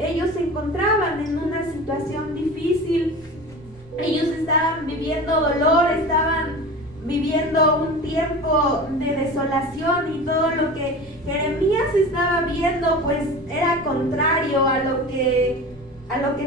ellos se encontraban en una situación difícil. Ellos estaban viviendo dolor, estaban viviendo un tiempo de desolación, y todo lo que Jeremías estaba viendo pues era contrario a lo que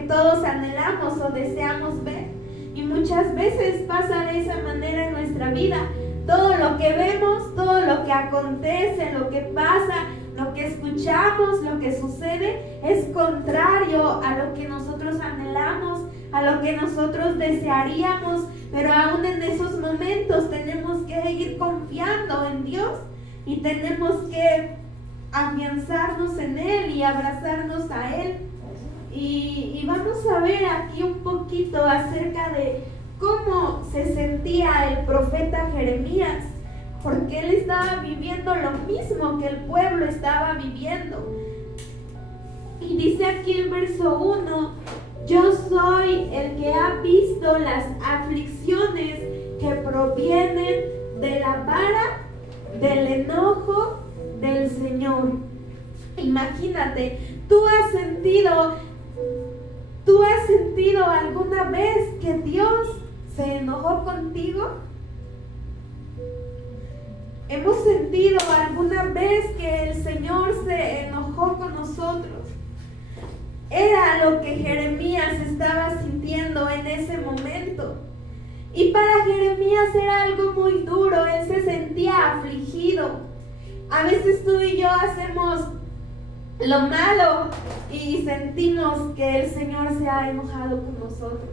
todos anhelamos o deseamos ver. Y muchas veces pasa de esa manera en nuestra vida. Todo lo que vemos, todo lo que acontece, lo que pasa, lo que escuchamos, lo que sucede, es contrario a lo que nosotros anhelamos, a lo que nosotros desearíamos. Pero aún en esos momentos tenemos que ir confiando en Dios y tenemos que afianzarnos en Él y abrazarnos a Él. Y vamos a ver aquí un poquito acerca de cómo se sentía el profeta Jeremías, porque él estaba viviendo lo mismo que el pueblo estaba viviendo. Y dice aquí el verso 1: yo soy el que ha visto las aflicciones que provienen de la vara del enojo del Señor. Imagínate, ¿tú has sentido alguna vez que Dios se enojó contigo? ¿Hemos sentido alguna vez que el Señor se enojó con nosotros? Era lo que Jeremías estaba sintiendo en ese momento. Y para Jeremías era algo muy duro, él se sentía afligido. A veces tú y yo hacemos lo malo y sentimos que el Señor se ha enojado con nosotros.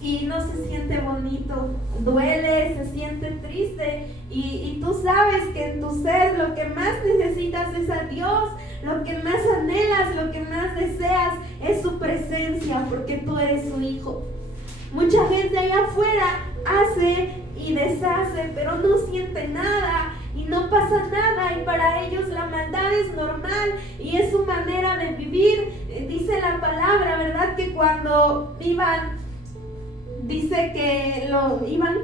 Y no se siente bonito, duele, se siente triste. Y tú sabes que en tu ser lo que más necesitas es a Dios, lo que más anhelas, lo que más deseas es su presencia, porque tú eres su hijo. Mucha gente allá afuera hace y deshace, pero no siente nada y no pasa nada, y para ellos la maldad es normal y es su manera de vivir. Dice la palabra, ¿verdad?, que cuando iban, dice que iban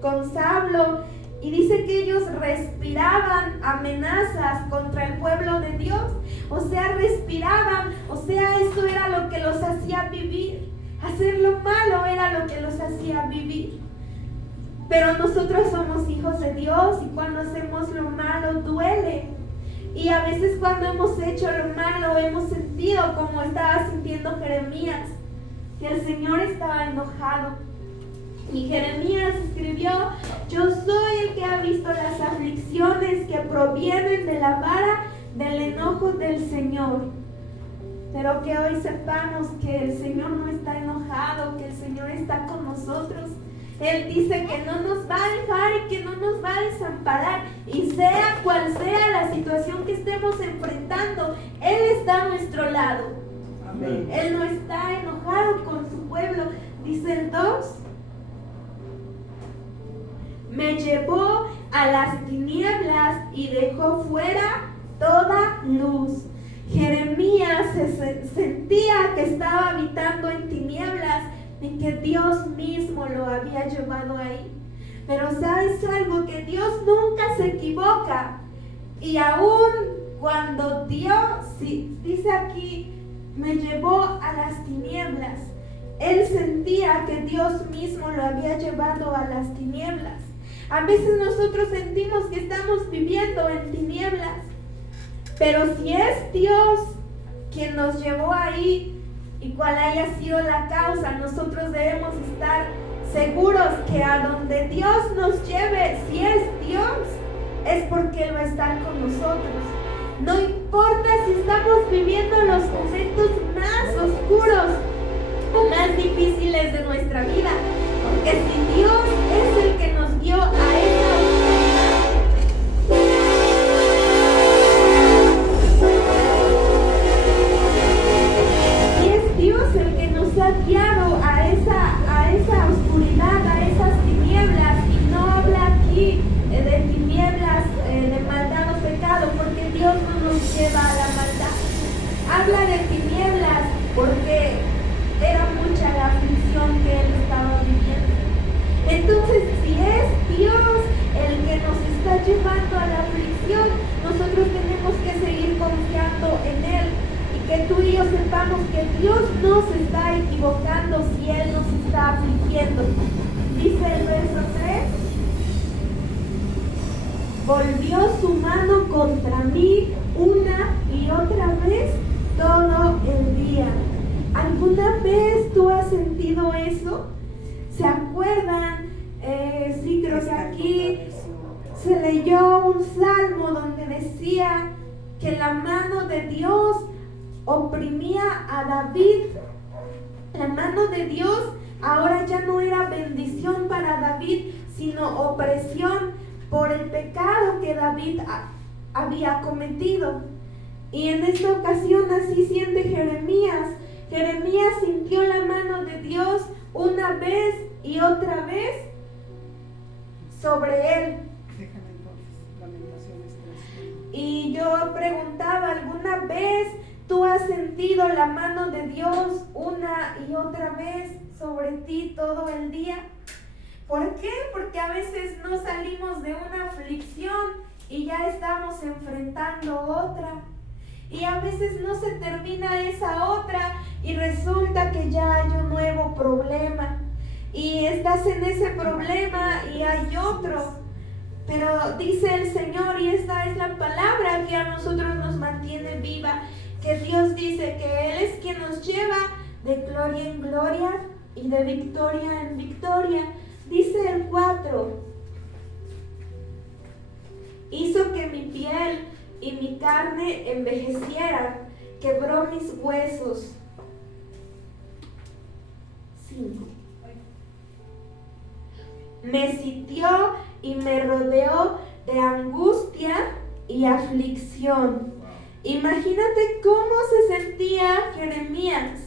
con sablo, y dice que ellos respiraban amenazas contra el pueblo de Dios. O sea, respiraban, o sea, eso era lo que los hacía vivir. Hacer lo malo era lo que los hacía vivir. Pero nosotros somos hijos de Dios, y cuando hacemos lo malo duele. Y a veces cuando hemos hecho lo malo hemos sentido como estaba sintiendo Jeremías, que el Señor estaba enojado. Y Jeremías escribió: yo soy el que ha visto las aflicciones que provienen de la vara del enojo del Señor. Pero que hoy sepamos que el Señor no está enojado, que el Señor está con nosotros. Él dice que no nos va a dejar y que no nos va a desamparar. Y sea cual sea la situación que estemos enfrentando, Él está a nuestro lado. Amén. Él no está enojado con su pueblo. Dice el 2: me llevó a las tinieblas y dejó fuera toda luz. Jeremías se sentía que estaba habitando en tinieblas y que Dios mismo lo había llevado ahí. Pero ¿sabes algo? Que Dios nunca se equivoca. Y aún cuando Dios, dice aquí, me llevó a las tinieblas, él sentía que Dios mismo lo había llevado a las tinieblas. A veces nosotros sentimos que estamos viviendo en tinieblas, pero si es Dios quien nos llevó ahí, y cual haya sido la causa, nosotros debemos estar seguros que a donde Dios nos lleve, si es Dios, es porque Él va a estar con nosotros. No importa si estamos viviendo los momentos más oscuros o más difíciles de nuestra vida, porque si Dios es el que nos guió a esa oscuridad, si es Dios el que nos ha guiado a esa oscuridad, a esas tinieblas, y no habla aquí de tinieblas, de maldad o pecado, porque Dios no nos lleva a la maldad. Habla de tinieblas porque era mucha la aflicción que él estaba viviendo. Entonces, si es Dios el que nos está llevando a la aflicción, nosotros tenemos que seguir confiando en Él. Y que tú y yo sepamos que Dios no se está equivocando si Él nos está afligiendo. Dice el verso 3, volvió su mano contra mí una y otra vez todo el día. ¿Alguna vez tú has sentido eso? ¿Se acuerdan? Sí, creo que aquí se leyó un salmo donde decía que la mano de Dios oprimía a David. La mano de Dios ahora ya no era bendición para David, sino opresión por el pecado que David había cometido. Y en esta ocasión así siente Jeremías. Jeremías sintió la mano de Dios una vez y otra vez sobre él. Y yo preguntaba, ¿alguna vez tú has sentido la mano de Dios una y otra vez sobre ti todo el día? ¿Por qué? Porque a veces no salimos de una aflicción y ya estamos enfrentando otra. Y a veces no se termina esa otra y resulta que ya hay un nuevo problema. Y estás en ese problema y hay otro. Pero dice el Señor, y esta es la palabra que a nosotros nos mantiene viva, que Dios dice que Él es quien nos lleva de gloria en gloria y de victoria en victoria. Dice el 4, hizo que mi piel y mi carne envejecieran, quebró mis huesos. 5. Me sitió y me rodeó de angustia y aflicción. Imagínate cómo se sentía Jeremías.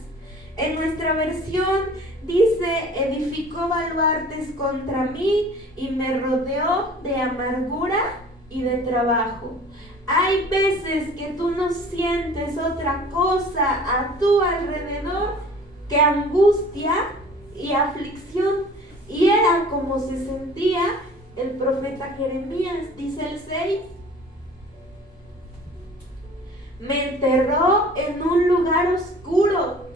En nuestra versión dice, edificó baluartes contra mí y me rodeó de amargura y de trabajo. Hay veces que tú no sientes otra cosa a tu alrededor que angustia y aflicción. Y era como se sentía el profeta Jeremías. Dice el 6. Me enterró en un lugar oscuro,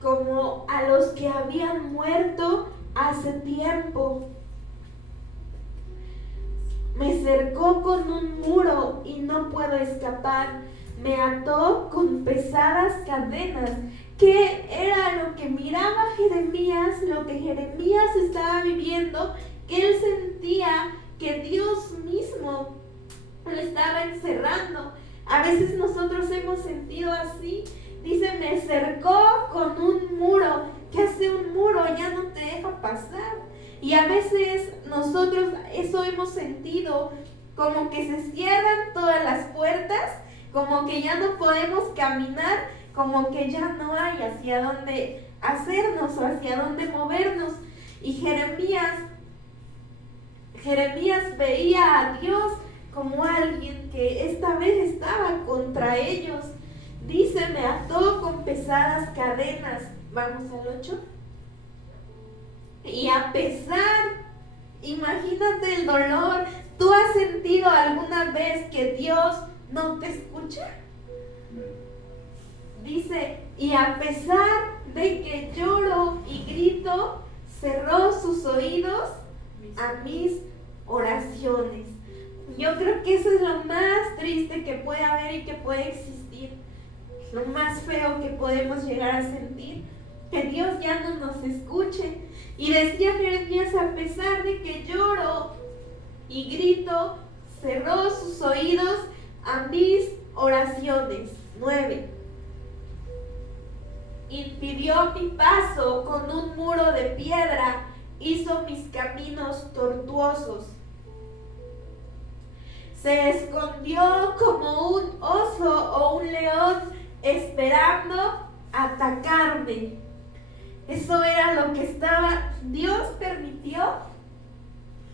como a los que habían muerto hace tiempo. Me cercó con un muro y no puedo escapar. Me ató con pesadas cadenas. ¿Qué era lo que miraba Jeremías, lo que Jeremías estaba viviendo? Que él sentía que Dios mismo lo estaba encerrando. A veces nosotros hemos sentido así. Dice, me cercó con un muro. ¿Qué hace un muro? Ya no te deja pasar. Y a veces nosotros eso hemos sentido, como que se cierran todas las puertas, como que ya no podemos caminar, como que ya no hay hacia dónde hacernos o hacia dónde movernos. Y Jeremías veía a Dios como alguien que esta vez estaba contra ellos. Dice, me ató con pesadas cadenas. Vamos al 8. Y a pesar, imagínate el dolor. ¿Tú has sentido alguna vez que Dios no te escucha? Dice, y a pesar de que lloro y grito, cerró sus oídos a mis oraciones. Yo creo que eso es lo más triste que puede haber y que puede existir. Lo más feo que podemos llegar a sentir, que Dios ya no nos escuche. Y decía Jeremías, a pesar de que lloro y grito, cerró sus oídos a mis oraciones. 9. Impidió mi paso con un muro de piedra, hizo mis caminos tortuosos. Se escondió como un oso o un león esperando atacarme. Eso era lo que estaba. Dios permitió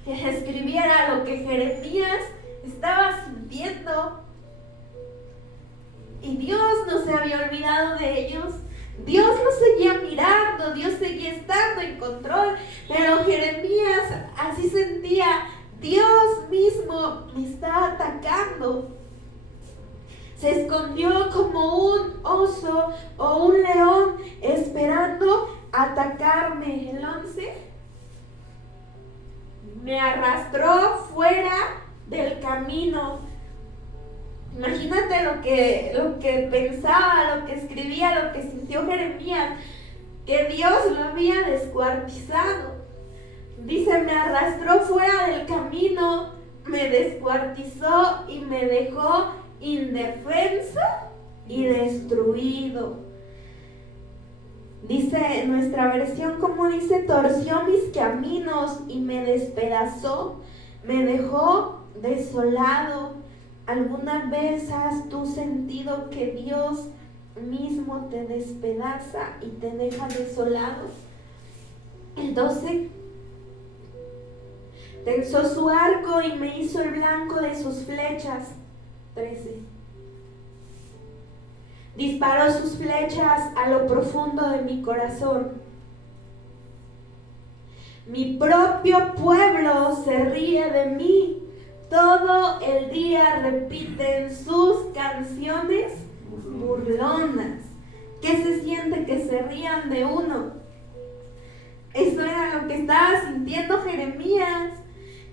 que escribiera lo que Jeremías estaba sintiendo. Y Dios no se había olvidado de ellos. Dios los seguía mirando, Dios seguía estando en control. Pero Jeremías así sentía, Dios mismo me está atacando. Se escondió como un oso o un león esperando atacarme. El 11. Me arrastró fuera del camino. Imagínate lo que pensaba, lo que escribía, lo que sintió Jeremías, que Dios lo había descuartizado. Dice, me arrastró fuera del camino, me descuartizó y me dejó indefenso y destruido. Dice nuestra versión, como dice, torció mis caminos y me despedazó, me dejó desolado. ¿Alguna vez has tú sentido que Dios mismo te despedaza y te deja desolado? El 12. Tensó su arco y me hizo el blanco de sus flechas. 13. Disparó sus flechas a lo profundo de mi corazón. Mi propio pueblo se ríe de mí. Todo el día repiten sus canciones burlonas. ¿Qué se siente que se rían de uno? Eso era lo que estaba sintiendo Jeremías.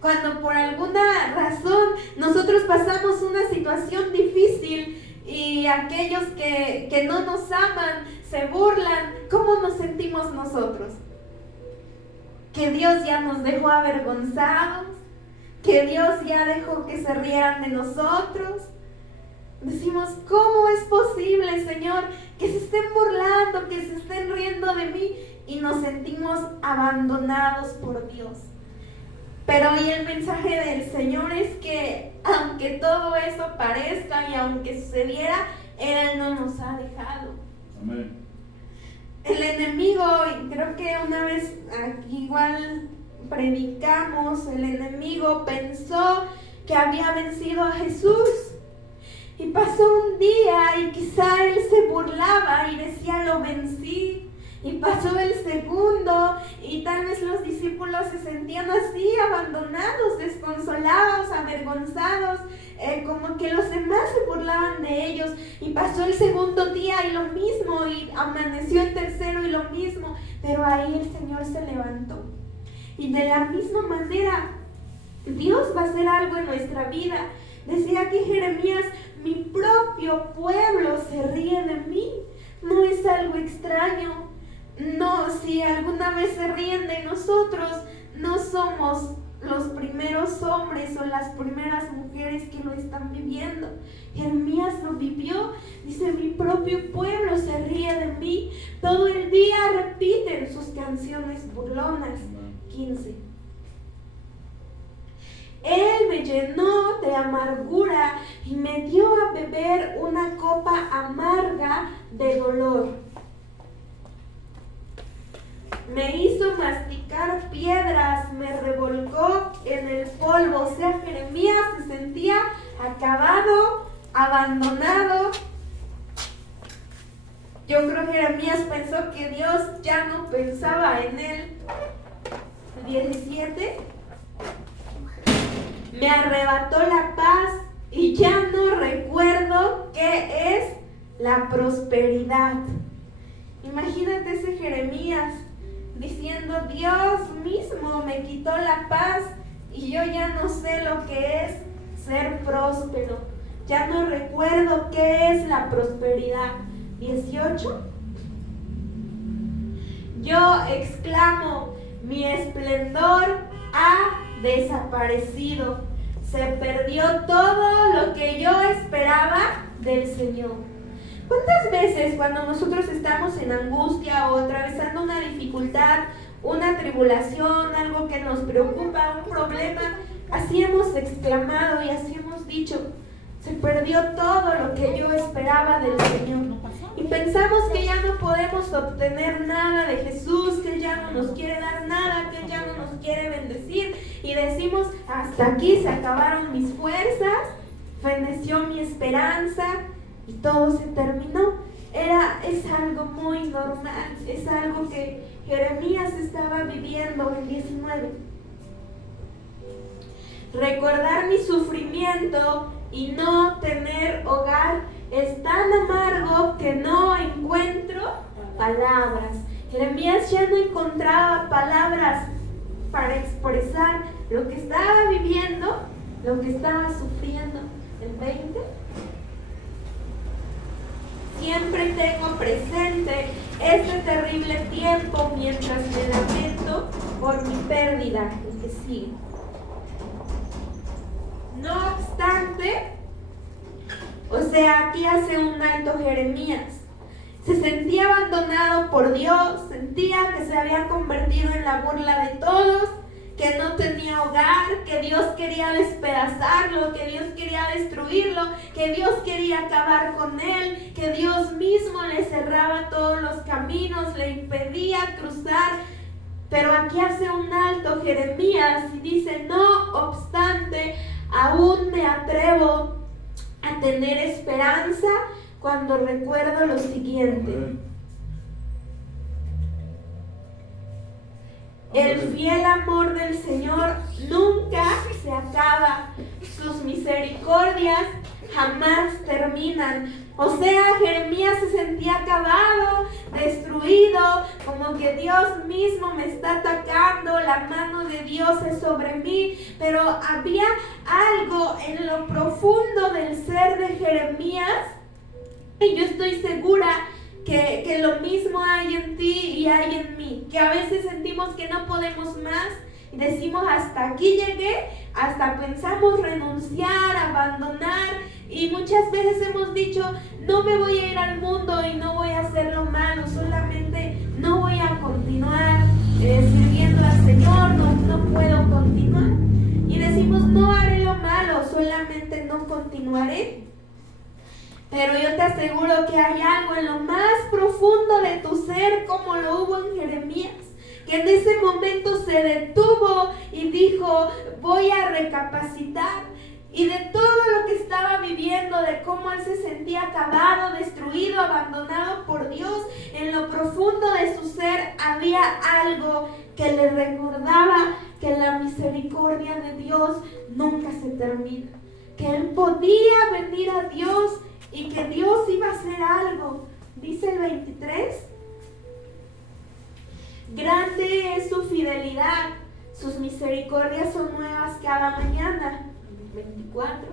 Cuando por alguna razón nosotros pasamos una situación difícil y aquellos que no nos aman se burlan, ¿cómo nos sentimos nosotros? Que Dios ya nos dejó avergonzados, que Dios ya dejó que se rieran de nosotros. Decimos, ¿cómo es posible, Señor, que se estén burlando, que se estén riendo de mí? Y nos sentimos abandonados por Dios. Pero hoy el mensaje del Señor es que aunque todo eso parezca y aunque sucediera, Él no nos ha dejado. Amén. El enemigo, y creo que una vez aquí igual predicamos, el enemigo pensó que había vencido a Jesús. Y pasó un día y quizá él se burlaba y decía, lo vencí. Y pasó el segundo y tal vez los discípulos se sentían así, abandonados, desconsolados, avergonzados, como que los demás se burlaban de ellos. Y pasó el segundo día y lo mismo, y amaneció el tercero y lo mismo. Pero ahí el Señor se levantó. Y de la misma manera, Dios va a hacer algo en nuestra vida. Decía aquí Jeremías, mi propio pueblo se ríe de mí. No es algo extraño. No, si alguna vez se ríen de nosotros, no somos los primeros hombres o las primeras mujeres que lo están viviendo. Jeremías lo vivió. Dice, mi propio pueblo se ríe de mí. Todo el día repiten sus canciones burlonas. 15. Él me llenó de amargura y me dio a beber una copa amarga de dolor. Me hizo masticar piedras, me revolcó en el polvo. O sea, Jeremías se sentía acabado, abandonado. Yo creo que Jeremías pensó que Dios ya no pensaba en él. 17. Me arrebató la paz y ya no recuerdo qué es la prosperidad. Imagínate ese Jeremías diciendo, Dios mismo me quitó la paz y yo ya no sé lo que es ser próspero. Ya no recuerdo qué es la prosperidad. 18. Yo exclamo, mi esplendor ha desaparecido. Se perdió todo lo que yo esperaba del Señor. ¿Cuántas veces cuando nosotros estamos en angustia o atravesando una dificultad, una tribulación, algo que nos preocupa, un problema, así hemos exclamado y así hemos dicho, se perdió todo lo que yo esperaba del Señor? Y pensamos que ya no podemos obtener nada de Jesús, que Él ya no nos quiere dar nada, que Él ya no nos quiere bendecir. Y decimos, hasta aquí se acabaron mis fuerzas, feneció mi esperanza y todo se terminó. Es algo muy normal, es algo que Jeremías estaba viviendo en 19. Recordar mi sufrimiento y no tener hogar es tan amargo que no encuentro palabras. Jeremías ya no encontraba palabras para expresar lo que estaba viviendo, lo que estaba sufriendo. El 20. Siempre tengo presente este terrible tiempo mientras me lamento por mi pérdida. El que sigue. No obstante, o sea, aquí hace un alto Jeremías. Se sentía abandonado por Dios, sentía que se había convertido en la burla de todos, que no tenía hogar, que Dios quería despedazarlo, que Dios quería destruirlo, que Dios quería acabar con él, que Dios mismo le cerraba todos los caminos, le impedía cruzar. Pero aquí hace un alto Jeremías y dice: no obstante, aún me atrevo a tener esperanza cuando recuerdo lo siguiente. El fiel amor del Señor nunca se acaba, sus misericordias jamás terminan. O sea, Jeremías se sentía acabado, destruido, como que Dios mismo me está atacando, la mano de Dios es sobre mí. Pero había algo en lo profundo del ser de Jeremías, y yo estoy segura que lo mismo hay en ti y hay en mí, que a veces sentimos que no podemos más y decimos: hasta aquí llegué, hasta pensamos renunciar, abandonar, y muchas veces hemos dicho: no me voy a ir al mundo y no voy a hacer lo malo, solamente no voy a continuar sirviendo al Señor, no puedo continuar, y decimos: no haré lo malo, solamente no continuaré. Pero yo te aseguro que hay algo en lo más profundo de tu ser, como lo hubo en Jeremías, que en ese momento se detuvo y dijo: voy a recapacitar. Y de todo lo que estaba viviendo, de cómo él se sentía acabado, destruido, abandonado por Dios, en lo profundo de su ser había algo que le recordaba que la misericordia de Dios nunca se termina, que él podía venir a Dios y que Dios iba a hacer algo. Dice el 23: grande es su fidelidad, sus misericordias son nuevas cada mañana. 24: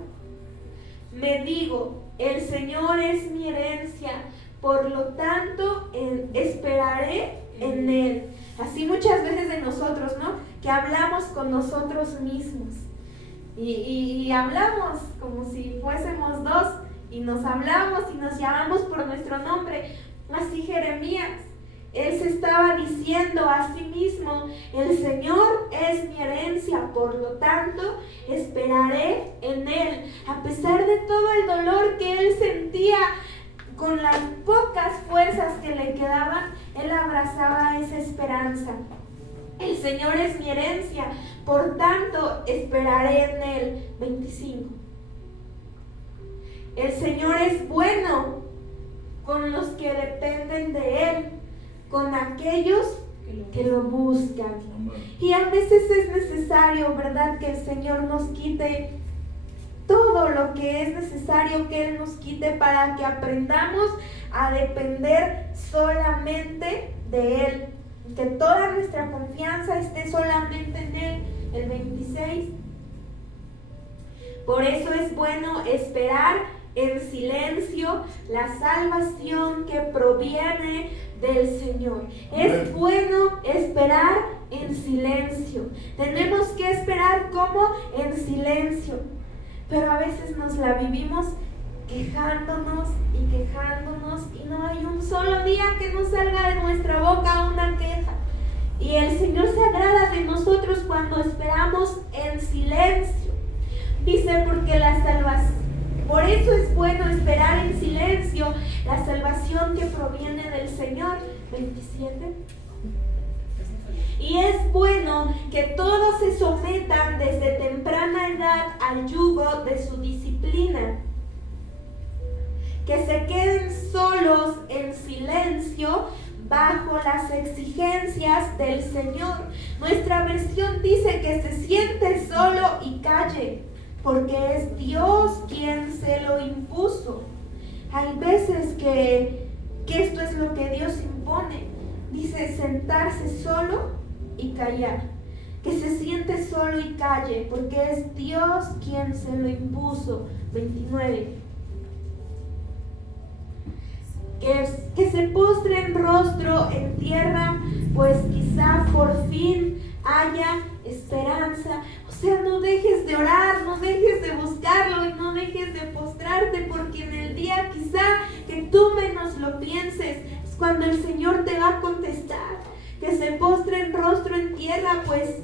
me digo: el Señor es mi herencia, por lo tanto esperaré en Él. Así muchas veces de nosotros, ¿no? Que hablamos con nosotros mismos y hablamos como si fuésemos dos, y nos hablamos y nos llamamos por nuestro nombre. Así Jeremías, él se estaba diciendo a sí mismo: el Señor es mi herencia, por lo tanto esperaré en Él. A pesar de todo el dolor que él sentía, con las pocas fuerzas que le quedaban, él abrazaba esa esperanza. El Señor es mi herencia, por tanto esperaré en Él. 25: el Señor es bueno con los que dependen de Él, con aquellos que lo buscan. Y a veces es necesario, ¿verdad?, que el Señor nos quite todo lo que es necesario que Él nos quite para que aprendamos a depender solamente de Él, que toda nuestra confianza esté solamente en Él. El 26: por eso es bueno esperar en silencio la salvación que proviene del Señor. Es bueno esperar en silencio. Tenemos que esperar como en silencio. Pero a veces nos la vivimos quejándonos y no hay un solo día que nos salga de nuestra boca una queja. Y el Señor se agrada de nosotros cuando esperamos en silencio. Dice: porque la salvación, por eso es bueno esperar en silencio la salvación que proviene del Señor. 27: y es bueno que todos se sometan desde temprana edad al yugo de su disciplina, que se queden solos en silencio bajo las exigencias del Señor. Nuestra versión dice que se siente solo y calle, porque es Dios quien se lo impuso. Hay veces que esto es lo que Dios impone. Dice sentarse solo y callar. Que se siente solo y calle, porque es Dios quien se lo impuso. 29. Que se postre en rostro en tierra, pues quizá por fin haya esperanza. O sea, no dejes de orar, no dejes de buscarlo y no dejes de postrarte, porque en el día quizá que tú menos lo pienses es cuando el Señor te va a contestar. Que se postre en rostro en tierra, pues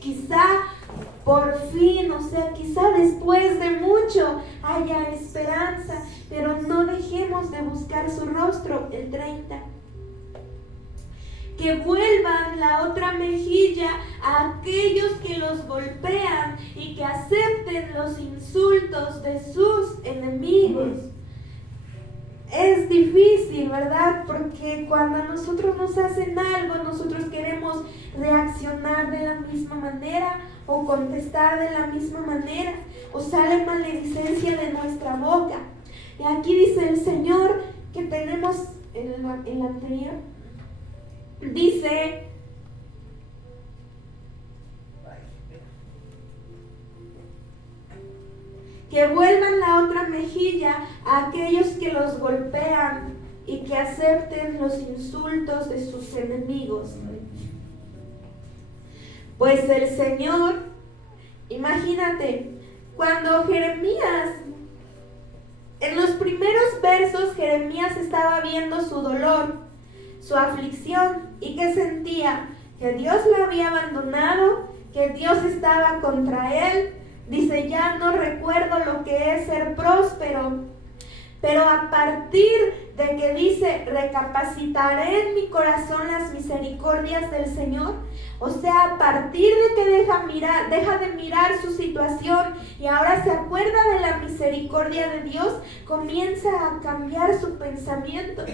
quizá por fin, o sea, quizá después de mucho haya esperanza, pero no dejemos de buscar su rostro. El 30. Que vuelvan la otra mejilla a aquellos que los golpean y que acepten los insultos de sus enemigos. Es difícil, ¿verdad? Porque cuando a nosotros nos hacen algo, nosotros queremos reaccionar de la misma manera o contestar de la misma manera, o sale maledicencia de nuestra boca. Y aquí dice el Señor que tenemos en la anterior, dice que vuelvan la otra mejilla a aquellos que los golpean y que acepten los insultos de sus enemigos. Pues el Señor, imagínate, cuando Jeremías, en los primeros versos, Jeremías estaba viendo su dolor, su aflicción, y que sentía que Dios lo había abandonado, que Dios estaba contra él. Dice, ya no recuerdo lo que es ser próspero, pero a partir de que dice, recapacitaré en mi corazón las misericordias del Señor, o sea, a partir de que deja de mirar su situación y ahora se acuerda de la misericordia de Dios, comienza a cambiar su pensamiento.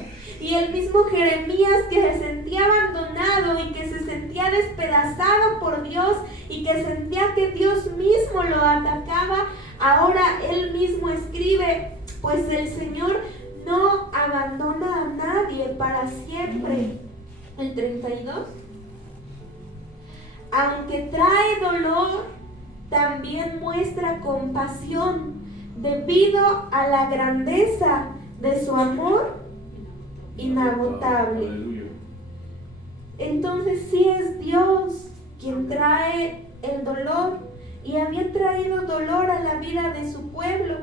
Y el mismo Jeremías, que se sentía abandonado y que se sentía despedazado por Dios y que sentía que Dios mismo lo atacaba, ahora él mismo escribe, pues el Señor no abandona a nadie para siempre. El 32. Aunque trae dolor, también muestra compasión debido a la grandeza de su amor inagotable. Entonces sí es Dios quien trae el dolor, y había traído dolor a la vida de su pueblo.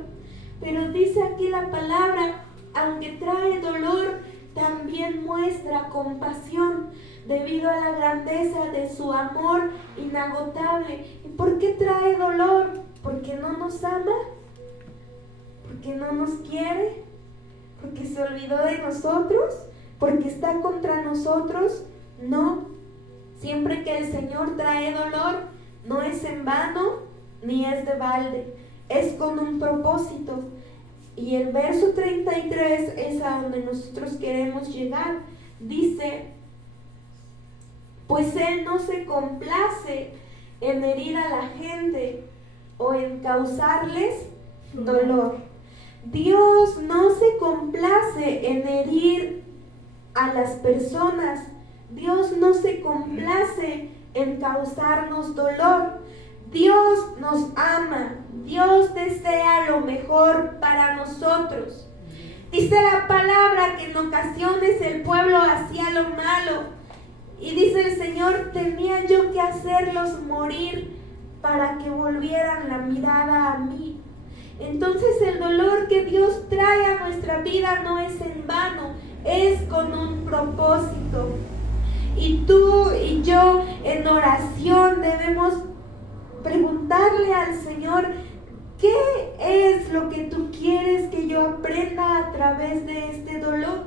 Pero dice aquí la palabra, aunque trae dolor, también muestra compasión debido a la grandeza de su amor inagotable. ¿Y por qué trae dolor? ¿Porque no nos ama? ¿Porque no nos quiere? ¿Porque se olvidó de nosotros? ¿Porque está contra nosotros? No. Siempre que el Señor trae dolor, no es en vano ni es de balde. Es con un propósito. Y el verso 33 es a donde nosotros queremos llegar. Dice, pues Él no se complace en herir a la gente o en causarles dolor. Dios no se complace en herir a las personas. Dios no se complace en causarnos dolor. Dios nos ama, Dios desea lo mejor para nosotros. Dice la palabra que en ocasiones el pueblo hacía lo malo, y dice el Señor, tenía yo que hacerlos morir para que volvieran la mirada a mí. Entonces el dolor que Dios trae a nuestra vida no es en vano, es con un propósito. Y tú y yo en oración debemos preguntarle al Señor, ¿qué es lo que tú quieres que yo aprenda a través de este dolor?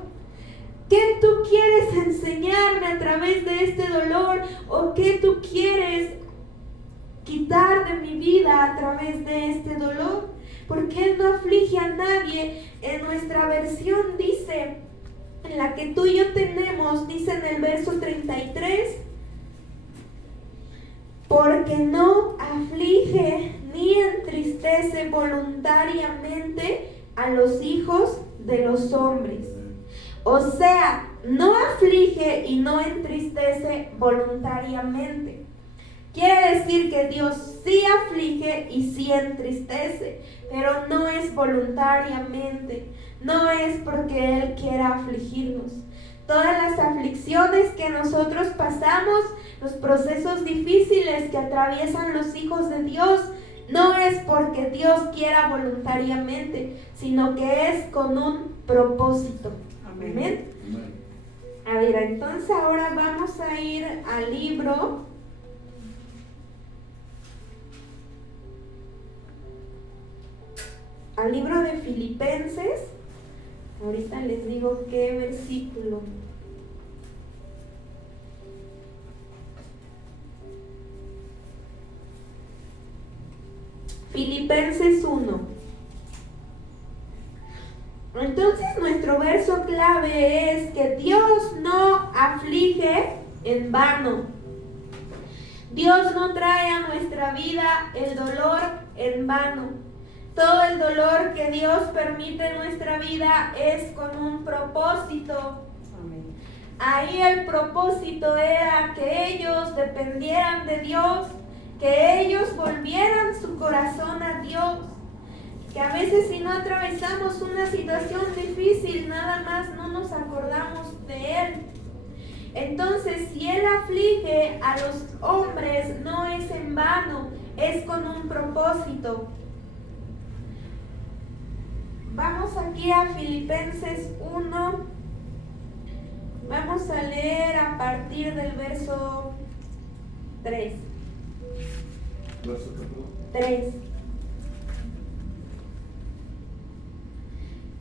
¿Qué tú quieres enseñarme a través de este dolor? ¿O qué tú quieres quitar de mi vida a través de este dolor? Porque Él no aflige a nadie. En nuestra versión dice, en la que tú y yo tenemos, dice en el verso 33, porque no aflige ni entristece voluntariamente a los hijos de los hombres. O sea, no aflige y no entristece voluntariamente. Quiere decir que Dios sí aflige y sí entristece, pero no es voluntariamente, no es porque Él quiera afligirnos. Todas las aflicciones que nosotros pasamos, los procesos difíciles que atraviesan los hijos de Dios, no es porque Dios quiera voluntariamente, sino que es con un propósito. Amén. A ver, entonces ahora vamos a ir al libro de Filipenses. Ahorita les digo qué versículo. Filipenses 1. Entonces nuestro verso clave es que Dios no aflige en vano. Dios no trae a nuestra vida el dolor en vano. Todo el dolor que Dios permite en nuestra vida es con un propósito. Amén. Ahí el propósito era que ellos dependieran de Dios, que ellos volvieran su corazón a Dios. Que a veces si no atravesamos una situación difícil, nada más no nos acordamos de Él. Entonces, si Él aflige a los hombres, no es en vano, es con un propósito. Vamos aquí a Filipenses 1. Vamos a leer a partir del verso 3. 3.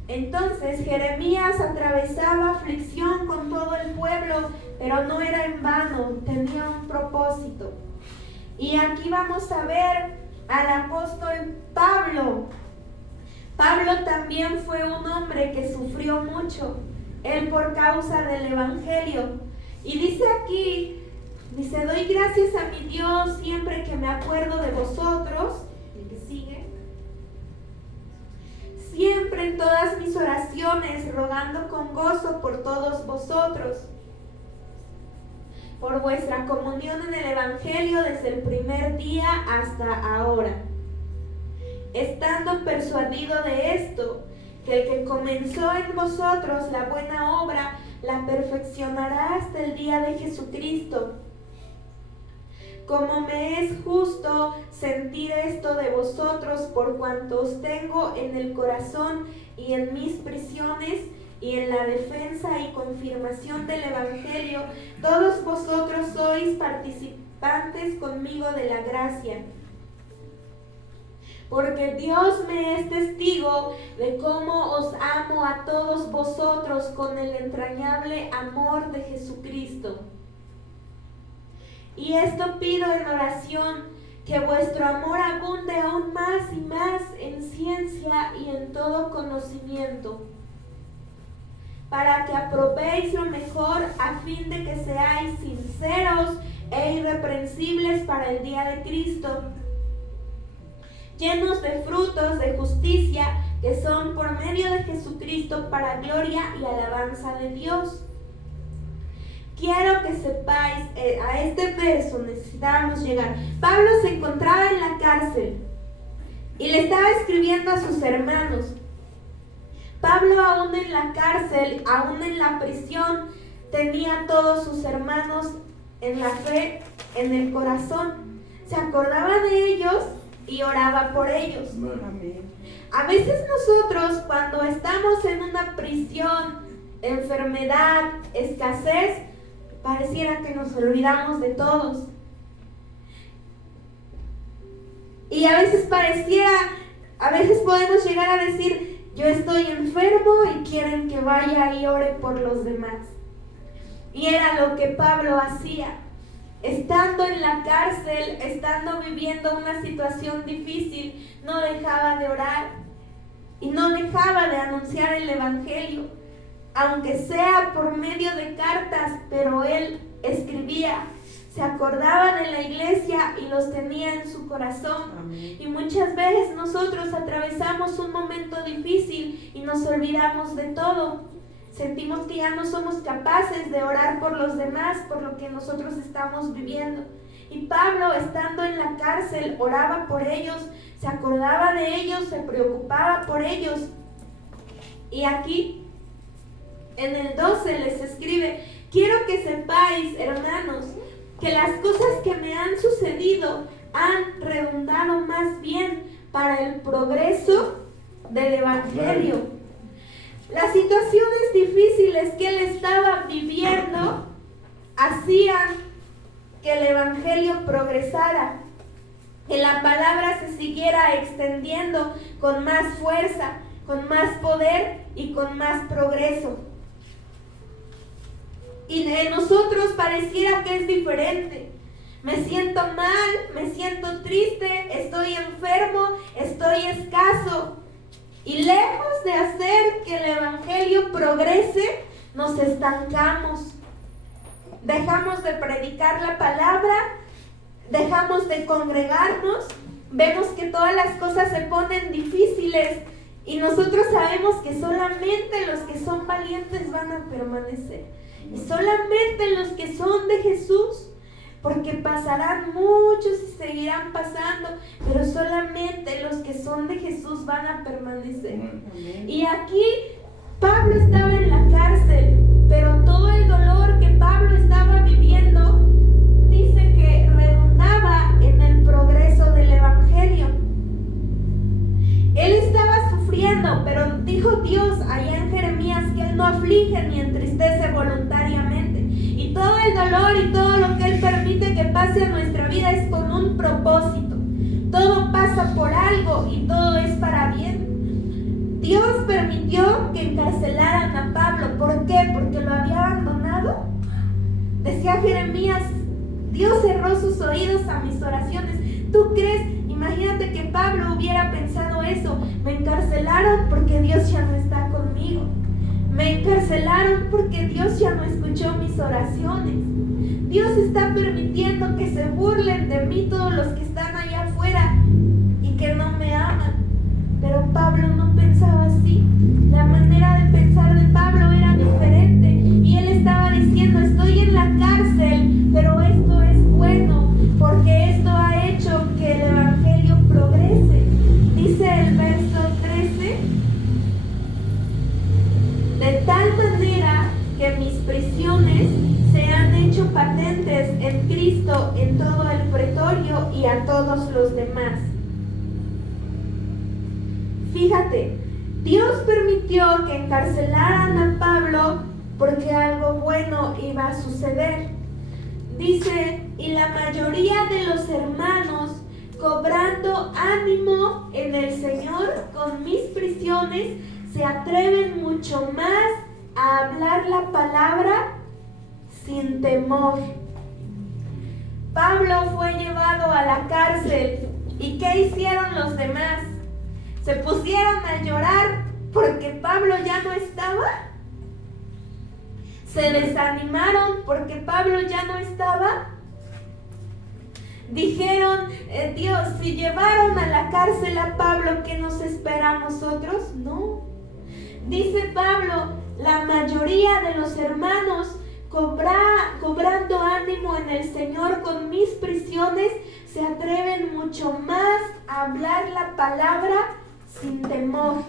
Entonces Jeremías atravesaba aflicción con todo el pueblo, pero no era en vano, tenía un propósito. Y aquí vamos a ver al apóstol Pablo. Pablo también fue un hombre que sufrió mucho, él por causa del evangelio. Y dice aquí, doy gracias a mi Dios siempre que me acuerdo de vosotros. El que sigue. Siempre en todas mis oraciones, rogando con gozo por todos vosotros, por vuestra comunión en el evangelio desde el primer día hasta ahora. Estando persuadido de esto, que el que comenzó en vosotros la buena obra, la perfeccionará hasta el día de Jesucristo. Como me es justo sentir esto de vosotros, por cuanto os tengo en el corazón y en mis prisiones y en la defensa y confirmación del Evangelio, todos vosotros sois participantes conmigo de la gracia. Porque Dios me es testigo de cómo os amo a todos vosotros con el entrañable amor de Jesucristo. Y esto pido en oración, que vuestro amor abunde aún más y más en ciencia y en todo conocimiento, para que aprobéis lo mejor a fin de que seáis sinceros e irreprensibles para el día de Cristo, llenos de frutos de justicia que son por medio de Jesucristo para gloria y alabanza de Dios. Quiero que sepáis, a este verso necesitábamos llegar. Pablo se encontraba en la cárcel y le estaba escribiendo a sus hermanos. Pablo aún en la cárcel, aún en la prisión, tenía a todos sus hermanos en la fe, en el corazón. Se acordaba de ellos y oraba por ellos. Amén. A veces nosotros, cuando estamos en una prisión, enfermedad, escasez, pareciera que nos olvidamos de todos. Y a veces podemos llegar a decir, yo estoy enfermo y quieren que vaya y ore por los demás. Y era lo que Pablo hacía. Estando en la cárcel, estando viviendo una situación difícil, no dejaba de orar y no dejaba de anunciar el evangelio. Aunque sea por medio de cartas, pero él escribía. se acordaban en la iglesia y los tenía en su corazón. Amén. Y muchas veces nosotros atravesamos un momento difícil y nos olvidamos de todo. Sentimos que ya no somos capaces de orar por los demás, por lo que nosotros estamos viviendo. Y Pablo, estando en la cárcel, oraba por ellos, se acordaba de ellos, se preocupaba por ellos. Y aquí, en el 12 les escribe: quiero que sepáis, hermanos, que las cosas que me han sucedido han redundado más bien para el progreso del Evangelio. Las situaciones difíciles que él estaba viviendo hacían que el Evangelio progresara, que la palabra se siguiera extendiendo con más fuerza, con más poder y con más progreso. Y de nosotros pareciera que es diferente. Me siento mal, me siento triste, estoy enfermo, estoy escaso. Y lejos de hacer que el Evangelio progrese, nos estancamos. Dejamos de predicar la palabra, dejamos de congregarnos, vemos que todas las cosas se ponen difíciles y nosotros sabemos que solamente los que son valientes van a permanecer. Y solamente los que son de Jesús, porque pasarán muchos y seguirán pasando, pero solamente los que son de Jesús van a permanecer. Amén. Y aquí Pablo estaba en la cárcel, pero todo el dolor que Pablo estaba viviendo dice que redundaba en el progreso del Evangelio. Él estaba sufriendo, pero dijo Dios allá en Jeremías que Él no aflige ni entristece voluntariamente. Y todo el dolor y todo lo que Él permite que pase a nuestra vida es con un propósito. Todo pasa por algo y todo es para bien. Dios permitió que encarcelaran a Pablo. ¿Por qué? Porque lo había abandonado. Decía Jeremías: Dios cerró sus oídos a mis oraciones. ¿Tú crees? Imagínate que Pablo hubiera pensado eso: me encarcelaron porque Dios ya no está conmigo. Me encarcelaron porque Dios ya no escuchó mis oraciones. Dios está permitiendo que se burlen de mí todos los que están allá afuera y que no me aman. Pero Pablo no pensaba así. La manera de pensar de Pablo era diferente. Y él estaba diciendo: estoy en la cárcel, pero esto es bueno, porque esto ha hecho que el Evangelio progrese. Dice el verso 13: de tal manera que mis prisiones se han hecho patentes en Cristo en todo el pretorio y a todos los demás. Fíjate, Dios permitió que encarcelaran a Pablo porque algo bueno iba a suceder. Dice: y la mayoría de los hermanos, cobrando ánimo en el Señor con mis prisiones, se atreven mucho más a hablar la palabra sin temor. Pablo fue llevado a la cárcel. ¿Y qué hicieron los demás? ¿Se pusieron a llorar porque Pablo ya no estaba? ¿Se desanimaron porque Pablo ya no estaba? Dijeron: Dios, si llevaron a la cárcel a Pablo, ¿qué nos espera a nosotros? No. Dice Pablo: la mayoría de los hermanos, cobrando ánimo en el Señor con mis prisiones, se atreven mucho más a hablar la palabra sin temor.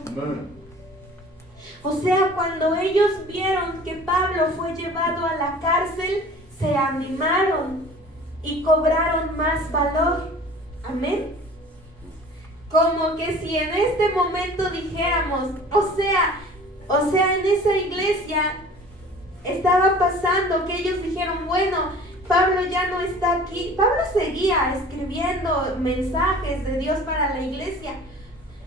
O sea, cuando ellos vieron que Pablo fue llevado a la cárcel, se animaron y cobraron más valor. Amén. Como que si en este momento dijéramos, o sea, en esa iglesia estaba pasando que ellos dijeron: bueno, Pablo ya no está aquí. Pablo seguía escribiendo mensajes de Dios para la iglesia,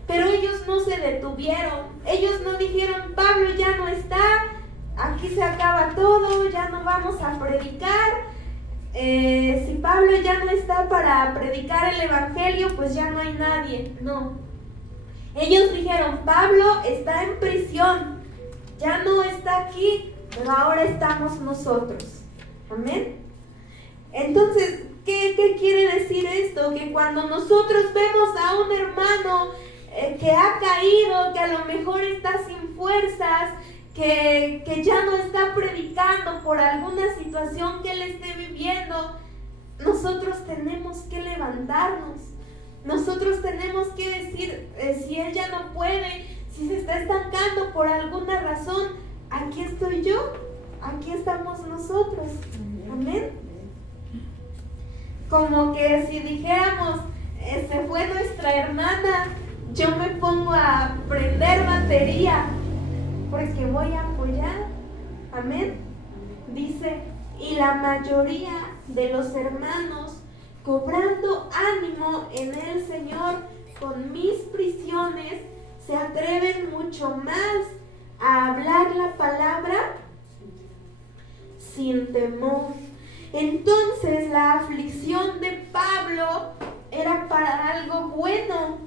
pero ellos no se detuvieron. Ellos no dijeron: Pablo ya no está, aquí se acaba todo, ya no vamos a predicar. Si Pablo ya no está para predicar el Evangelio, pues ya no hay nadie. No. Ellos dijeron: Pablo está en prisión, ya no está aquí, pero ahora estamos nosotros. Amén. Entonces, ¿qué quiere decir esto? Que cuando nosotros vemos a un hermano que ha caído, que a lo mejor está sin fuerzas, que ya no está predicando por alguna situación que él esté viviendo, nosotros tenemos que levantarnos. Nosotros tenemos que decir, si él ya no puede, si se está estancando por alguna razón, aquí estoy yo, aquí estamos nosotros. Amén. Como que si dijéramos, se fue nuestra hermana, yo me pongo a aprender batería, porque voy a apoyar. Amén. Dice, y la mayoría de los hermanos, cobrando ánimo en el Señor con mis prisiones, se atreven mucho más a hablar la palabra sin temor. Entonces la aflicción de Pablo era para algo bueno.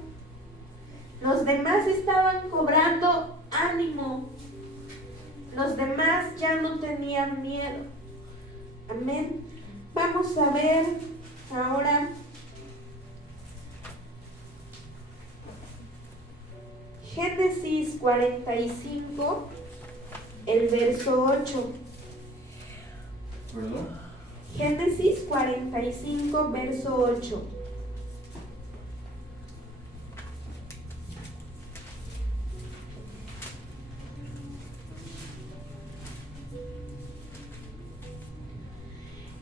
Los demás estaban cobrando ánimo. Los demás ya no tenían miedo. Amén. Vamos a ver ahora Génesis 45, el verso 8. ¿Perdón? Génesis 45, verso 8.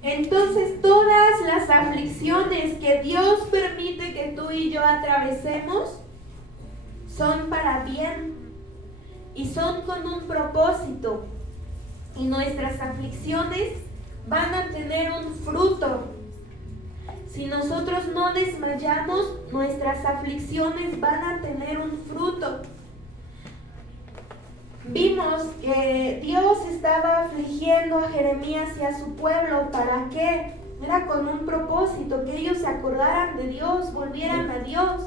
Entonces todas las aflicciones que Dios permite que tú y yo atravesemos son para bien y son con un propósito, y nuestras aflicciones van a tener un fruto. Si nosotros no desmayamos, nuestras aflicciones van a tener un fruto. Vimos que Dios estaba afligiendo a Jeremías y a su pueblo. ¿Para qué? Era con un propósito, que ellos se acordaran de Dios, volvieran a Dios.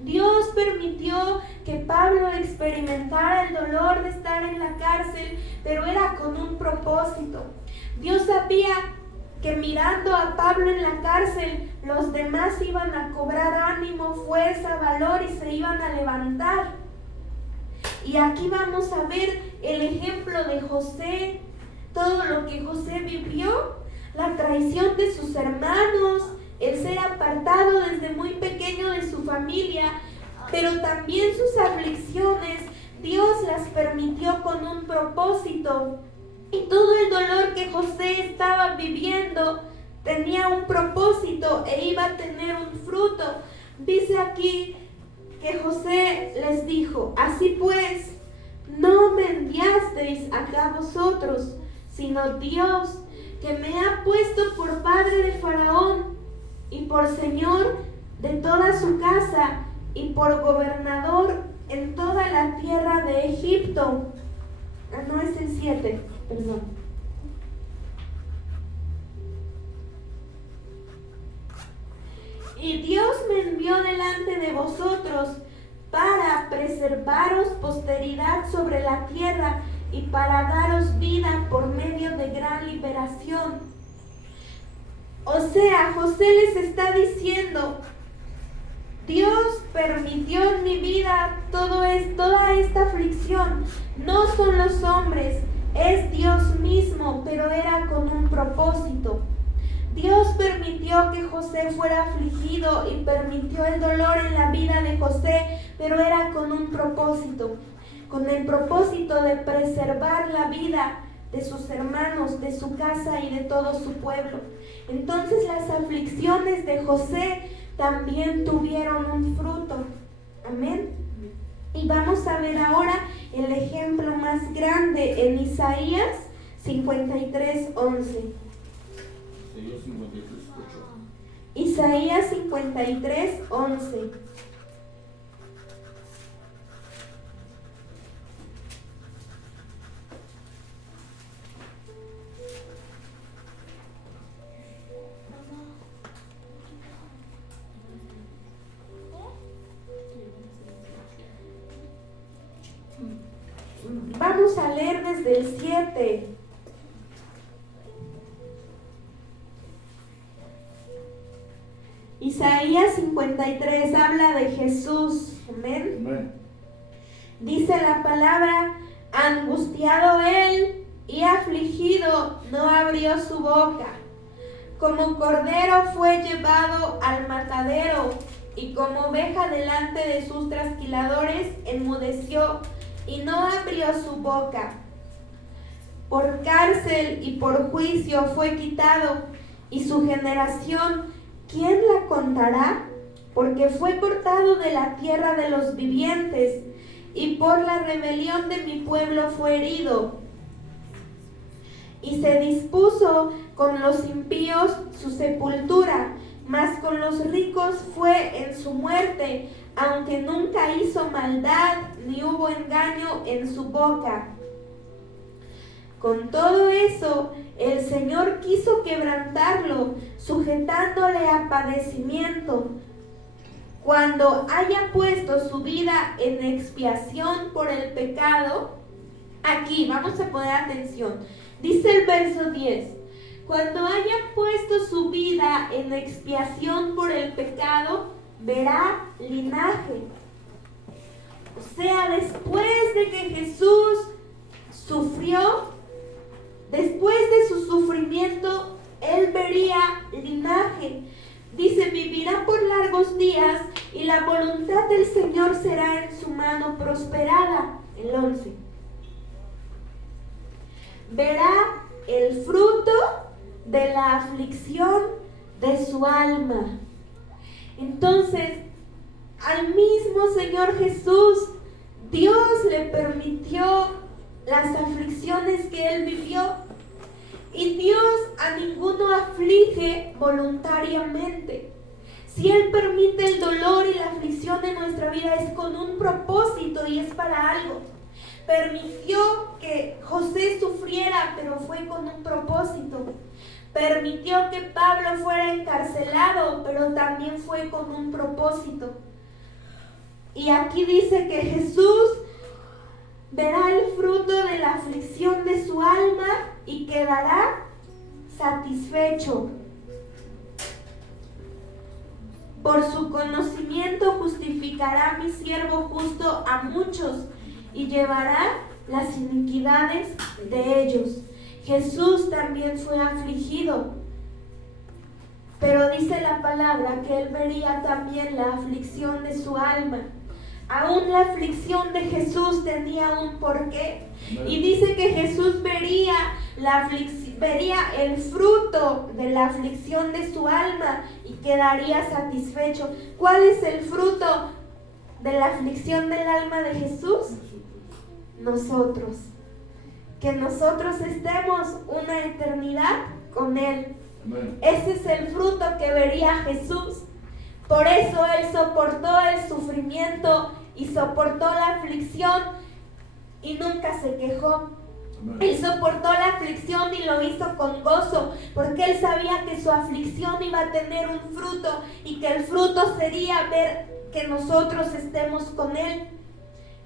Dios permitió que Pablo experimentara el dolor de estar en la cárcel, pero era con un propósito. Dios sabía que mirando a Pablo en la cárcel, los demás iban a cobrar ánimo, fuerza, valor y se iban a levantar. Y aquí vamos a ver el ejemplo de José, todo lo que José vivió, la traición de sus hermanos, el ser apartado desde muy pequeño de su familia, pero también sus aflicciones, Dios las permitió con un propósito. Y todo el dolor que José estaba viviendo tenía un propósito e iba a tener un fruto. Dice aquí que José les dijo: así pues, no me enviasteis acá vosotros, sino Dios, que me ha puesto por padre de Faraón y por señor de toda su casa y por gobernador en toda la tierra de Egipto. No es el 7, perdón. Y Dios me envió delante de vosotros para preservaros posteridad sobre la tierra y para daros vida por medio de gran liberación. O sea, José les está diciendo: Dios permitió en mi vida toda esta aflicción. No son los hombres, es Dios mismo, pero era con un propósito. Dios permitió que José fuera afligido y permitió el dolor en la vida de José, pero era con un propósito, con el propósito de preservar la vida de sus hermanos, de su casa y de todo su pueblo. Entonces las aflicciones de José también tuvieron un fruto. Amén. Y vamos a ver ahora el ejemplo más grande en Isaías 53:11. Isaías 53:11. Vamos a leer desde el 7. Isaías 53 habla de Jesús. Amén. Amén. Dice la palabra: angustiado él y afligido, no abrió su boca. Como cordero fue llevado al matadero, y como oveja delante de sus trasquiladores, enmudeció y no abrió su boca. Por cárcel y por juicio fue quitado, y su generación, ¿quién la contará? Porque fue cortado de la tierra de los vivientes, y por la rebelión de mi pueblo fue herido. Y se dispuso con los impíos su sepultura, mas con los ricos fue en su muerte, aunque nunca hizo maldad, ni hubo engaño en su boca. Con todo eso, el Señor quiso quebrantarlo, sujetándole a padecimiento. Cuando haya puesto su vida en expiación por el pecado, aquí vamos a poner atención, dice el verso 10, cuando haya puesto su vida en expiación por el pecado, verá linaje. O sea, después de que Jesús sufrió, después de su sufrimiento, Él vería linaje. Dice, vivirá por largos días y la voluntad del Señor será en su mano prosperada. El 11. Verá el fruto de la aflicción de su alma. Entonces, al mismo Señor Jesús, Dios le permitió las aflicciones que Él vivió. Y Dios a ninguno aflige voluntariamente. Si Él permite el dolor y la aflicción en nuestra vida, es con un propósito y es para algo. Permitió que José sufriera, pero fue con un propósito. Permitió que Pablo fuera encarcelado, pero también fue con un propósito. Y aquí dice que Jesús verá el fruto de la aflicción de su alma y quedará satisfecho. Por su conocimiento justificará mi siervo justo a muchos y llevará las iniquidades de ellos. Jesús también fue afligido, pero dice la palabra que Él vería también la aflicción de su alma. Aún la aflicción de Jesús tenía un porqué. Y dice que Jesús vería el fruto de la aflicción de su alma y quedaría satisfecho. ¿Cuál es el fruto de la aflicción del alma de Jesús? Nosotros. Que nosotros estemos una eternidad con Él. Ese es el fruto que vería Jesús. Por eso Él soportó el sufrimiento y soportó la aflicción y nunca se quejó. Él soportó la aflicción y lo hizo con gozo, porque Él sabía que su aflicción iba a tener un fruto y que el fruto sería ver que nosotros estemos con Él.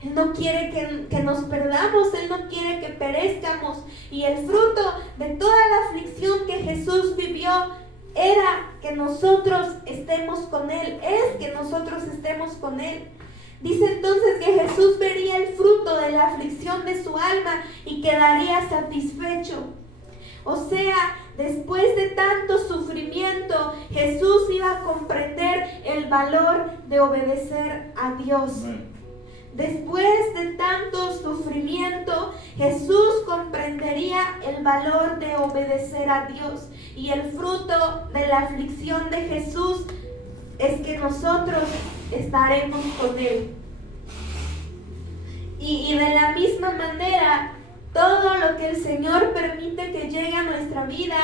Él no quiere que nos perdamos, Él no quiere que perezcamos. Y el fruto de toda la aflicción que Jesús vivió era que nosotros estemos con Él, es que nosotros estemos con Él. Dice entonces que Jesús vería el fruto de la aflicción de su alma y quedaría satisfecho. O sea, después de tanto sufrimiento, Jesús iba a comprender el valor de obedecer a Dios. Después de tanto sufrimiento, Jesús comprendería el valor de obedecer a Dios. Y el fruto de la aflicción de Jesús es que nosotros estaremos con Él. Y de la misma manera, todo lo que el Señor permite que llegue a nuestra vida,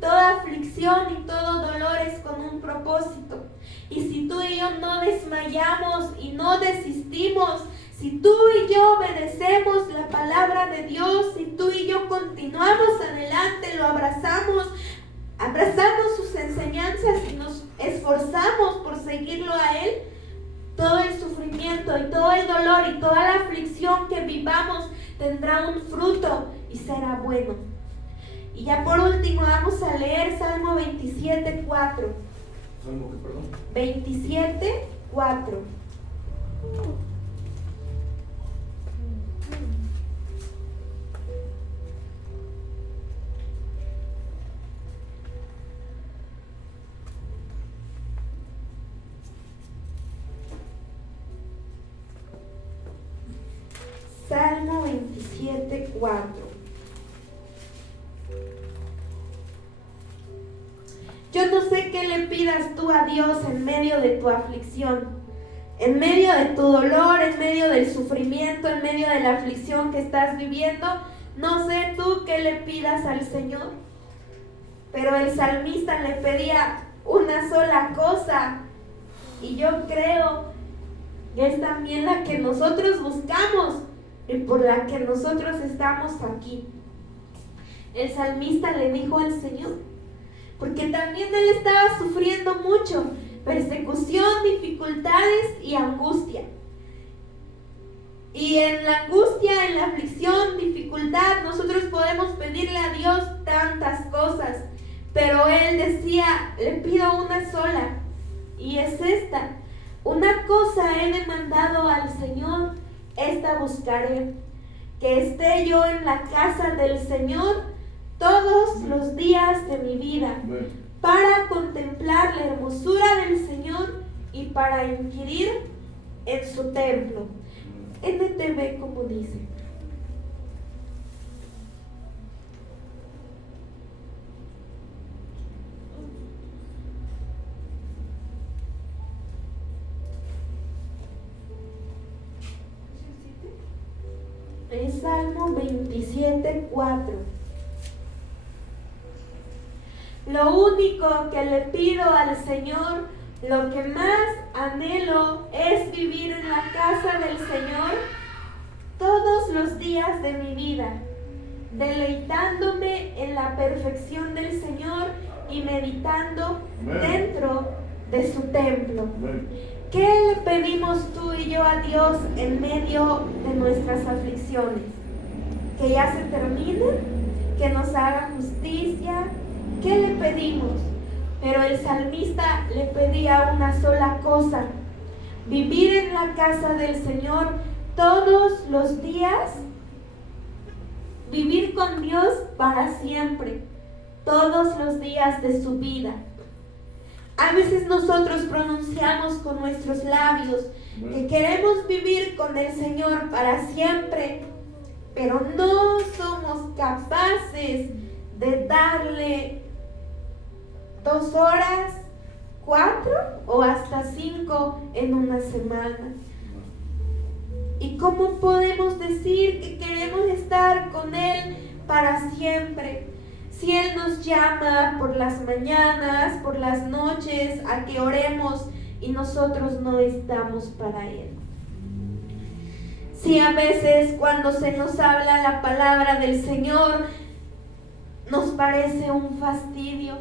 toda aflicción y todo dolor es con un propósito. Y si tú y yo no desmayamos y no desistimos, si tú y yo obedecemos la palabra de Dios, si tú y yo continuamos adelante, lo abrazamos sus enseñanzas y nos esforzamos por seguirlo a Él, todo el sufrimiento y todo el dolor y toda la aflicción que vivamos tendrá un fruto y será bueno. Y ya por último vamos a leer Salmo 27:4. Salmo que, perdón. 27, 4. Salmo 27, 4. Yo no sé qué le pidas tú a Dios en medio de tu aflicción, en medio de tu dolor, en medio del sufrimiento, en medio de la aflicción que estás viviendo. No sé tú qué le pidas al Señor, pero el salmista le pedía una sola cosa, y yo creo que es también la que nosotros buscamos y por la que nosotros estamos aquí. El salmista le dijo al Señor, porque también él estaba sufriendo mucho, persecución, dificultades y angustia. Y en la angustia, en la aflicción, dificultad, nosotros podemos pedirle a Dios tantas cosas, pero él decía, le pido una sola, y es esta: una cosa he demandado al Señor, esta buscaré, que esté yo en la casa del Señor todos los días de mi vida, para contemplar la hermosura del Señor y para inquirir en su templo. NTV, como dice. Es Salmo 27, 4. Lo único que le pido al Señor, lo que más anhelo, es vivir en la casa del Señor todos los días de mi vida, deleitándome en la perfección del Señor y meditando dentro de su templo. ¿Qué le pedimos tú y yo a Dios en medio de nuestras aflicciones? ¿Que ya se termine? ¿Que nos haga justicia? ¿Qué le pedimos? Pero el salmista le pedía una sola cosa: vivir en la casa del Señor todos los días, vivir con Dios para siempre, todos los días de su vida. A veces nosotros pronunciamos con nuestros labios que queremos vivir con el Señor para siempre, pero no somos capaces de darle 2 horas, 4 o hasta 5 en una semana. ¿Y cómo podemos decir que queremos estar con Él para siempre? Si Él nos llama por las mañanas, por las noches, a que oremos y nosotros no estamos para Él. Si a veces cuando se nos habla la palabra del Señor nos parece un fastidio.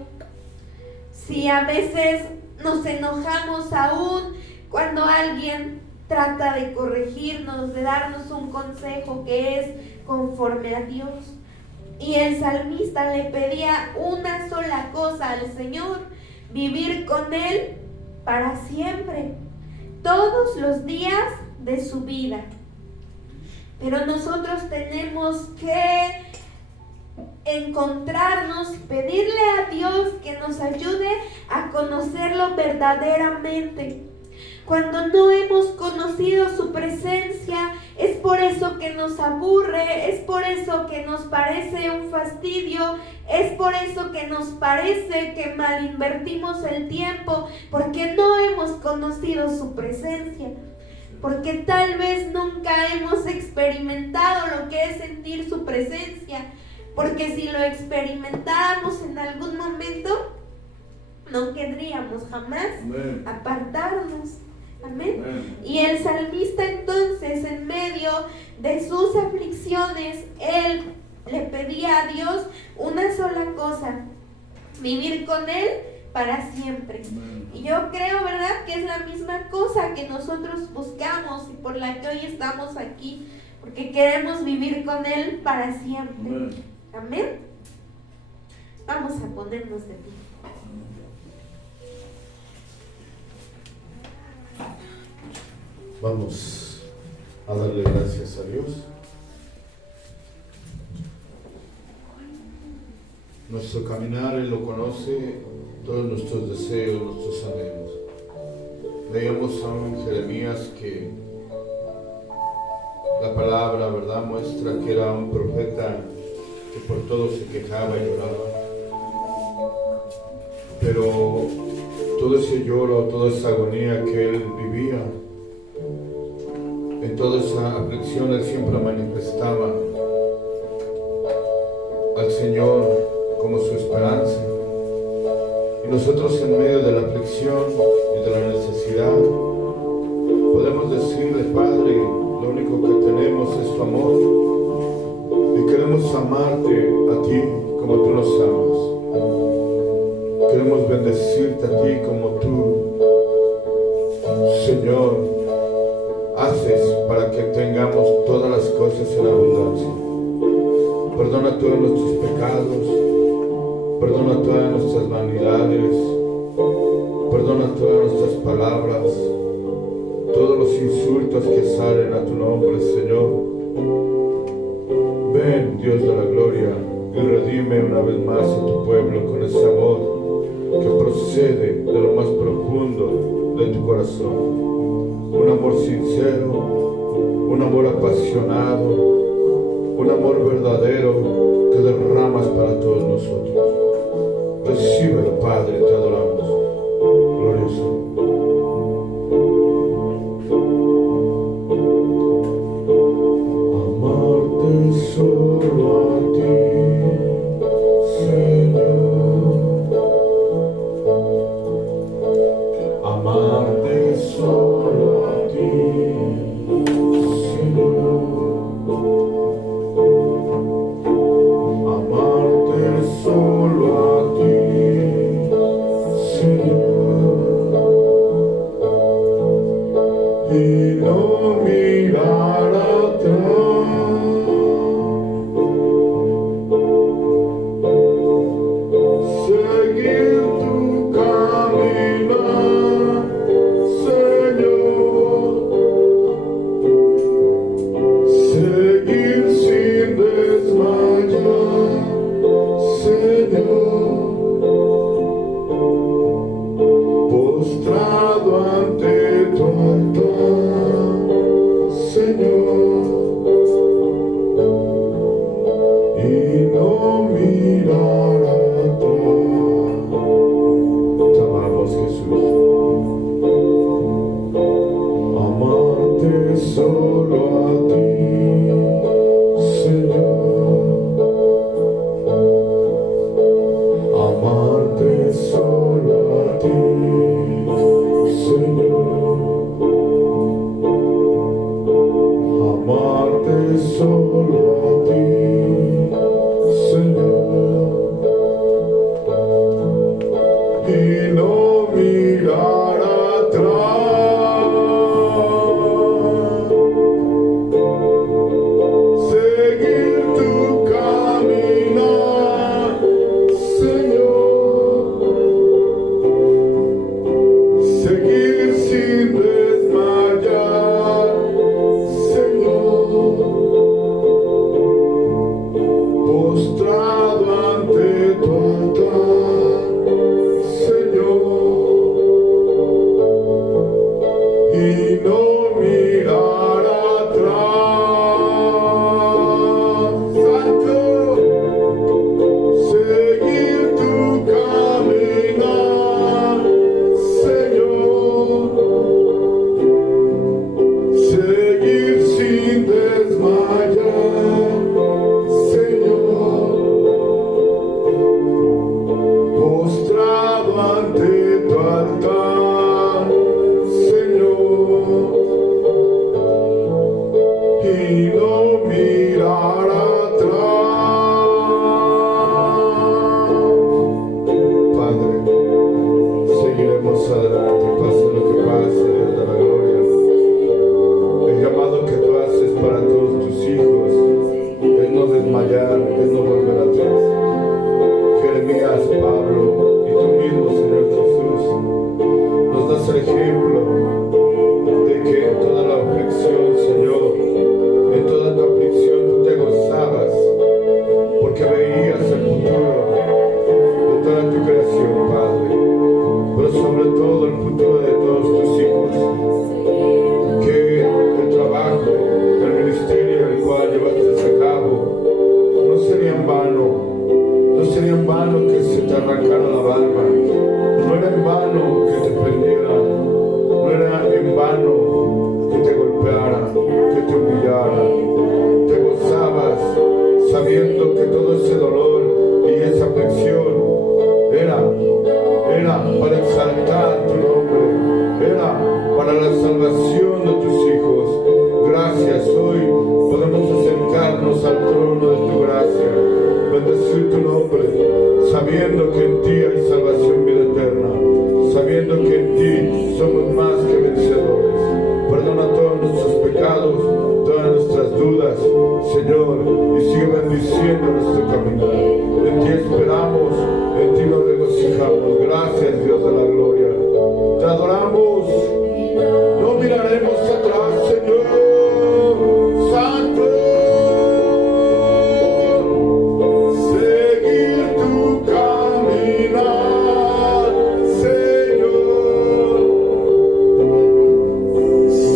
Si a veces nos enojamos aún cuando alguien trata de corregirnos, de darnos un consejo que es conforme a Dios. Y el salmista le pedía una sola cosa al Señor: vivir con Él para siempre, todos los días de su vida. Pero nosotros tenemos que encontrarnos, pedirle a Dios que nos ayude a conocerlo verdaderamente. Cuando no hemos conocido su presencia, es por eso que nos aburre, es por eso que nos parece un fastidio, es por eso que nos parece que malinvertimos el tiempo, porque no hemos conocido su presencia, porque tal vez nunca hemos experimentado lo que es sentir su presencia, porque si lo experimentáramos en algún momento, no querríamos jamás apartarnos. Amén. Y el salmista entonces, en medio de sus aflicciones, él le pedía a Dios una sola cosa: vivir con Él para siempre. Y yo creo, ¿verdad?, que es la misma cosa que nosotros buscamos y por la que hoy estamos aquí, porque queremos vivir con Él para siempre. Amén. Vamos a ponernos de pie. Vamos a darle gracias a Dios. Nuestro caminar Él lo conoce, todos nuestros deseos, nuestros anhelos. Leíamos a Jeremías que la palabra, ¿verdad?, muestra que era un profeta que por todo se quejaba y lloraba. Pero todo ese lloro, toda esa agonía que él vivía, en toda esa aflicción él siempre manifestaba al Señor como su esperanza. Y nosotros en medio de la aflicción y de la necesidad podemos decirle: Padre, lo único que tenemos es tu amor y queremos amarte a ti como tú nos amas. Queremos bendecirte a ti como tú, Señor, haces para que tengamos todas las cosas en abundancia. Perdona todos nuestros pecados, perdona todas nuestras vanidades, perdona todas nuestras palabras, todos los insultos que salen a tu nombre, Señor. Ven, Dios de la gloria, y redime una vez más a tu pueblo con ese amor que procede de lo más profundo de tu corazón. Un amor sincero, un amor apasionado, un amor verdadero que derramas para todos nosotros. Recíbelo, Padre, te adoramos. Glorioso. Amarte solo a ti, Señor. Amarte solo a ti, Señor. Amarte solo a ti, Señor. Y no mirar atrás. Seguir tu camino, Señor. Seguir sin desmayar, Señor. Postrado ante tu altar, Señor. Y no mirar atrás. Te amamos, Jesús. Amarte solo a ti, Señor. arrancara la alma. No era en vano que te prendiera, no era en vano que te golpeara, que te humillara. Te gozabas sabiendo que todo ese dolor y esa aflicción era para exaltar tu nombre, era para la salvación de tus hijos. Gracias, hoy podemos acercarnos al trono de tu gracia, bendecir tu nombre, sabiendo que en ti hay salvación, vida eterna, sabiendo que en ti somos más que vencedores. Perdona todos nuestros pecados, todas nuestras dudas, Señor, y sigue bendiciendo nuestro caminar. En ti esperamos, en ti nos regocijamos. Gracias, Dios de la gloria. Te adoramos, no miraremos atrás, Señor Santo. Seguir tu caminar, Señor.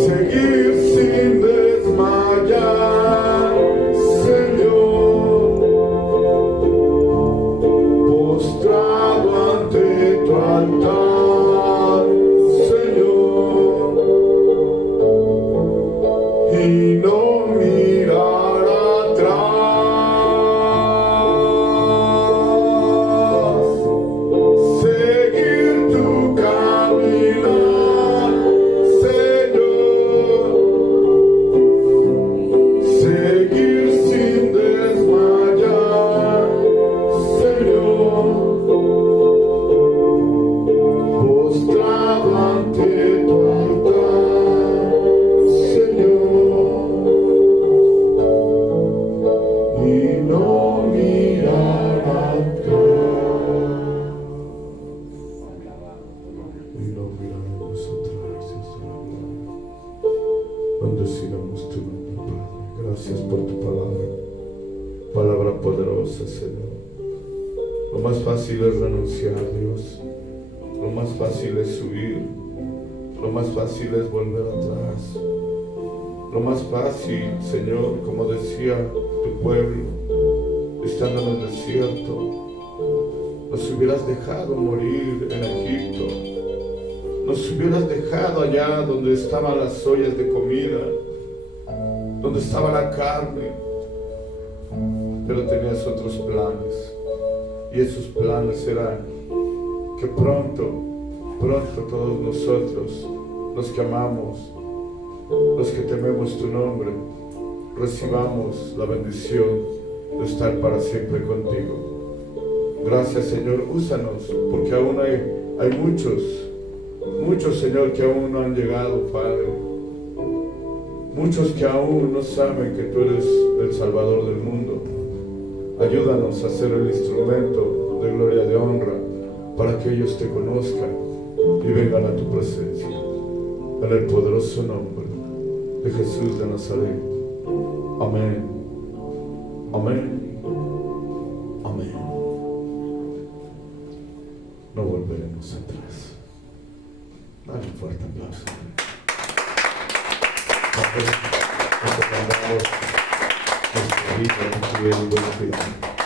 Seguir sin desmayar, Señor. Postrado ante tu altar, Señor. Y no mirar atrás. Seguir tu caminar, Señor. Seguir sin desmayar, Señor. Postrado ante tu altar, Señor. Y no mirar atrás. Y no miraremos atrás, Dios de la gloria. Bendeciremos tu nombre, Padre. Gracias por tu palabra. Palabra poderosa, Señor. Lo más fácil es renunciar, Dios. Lo más fácil es huir. Lo más fácil es volver atrás. Lo más fácil, Señor, como decía tu pueblo, estando en el desierto, nos hubieras dejado morir en Egipto. Nos hubieras dejado allá donde estaban las ollas de comida, donde estaba la carne. Pero tenías otros planes. Y esos planes eran que pronto todos nosotros, los que amamos, los que tememos tu nombre, recibamos la bendición de estar para siempre contigo. Gracias, Señor, úsanos, porque aún hay muchos, Señor, que aún no han llegado, Padre. Muchos que aún no saben que tú eres el Salvador del mundo. Ayúdanos a ser el instrumento de gloria, de honra, para que ellos te conozcan y vengan a tu presencia. En el poderoso nombre de Jesús de Nazaret. Amén. Amén. Amén. No volveremos atrás. Dale un fuerte aplauso. Nos nuestra vida, nuestro buen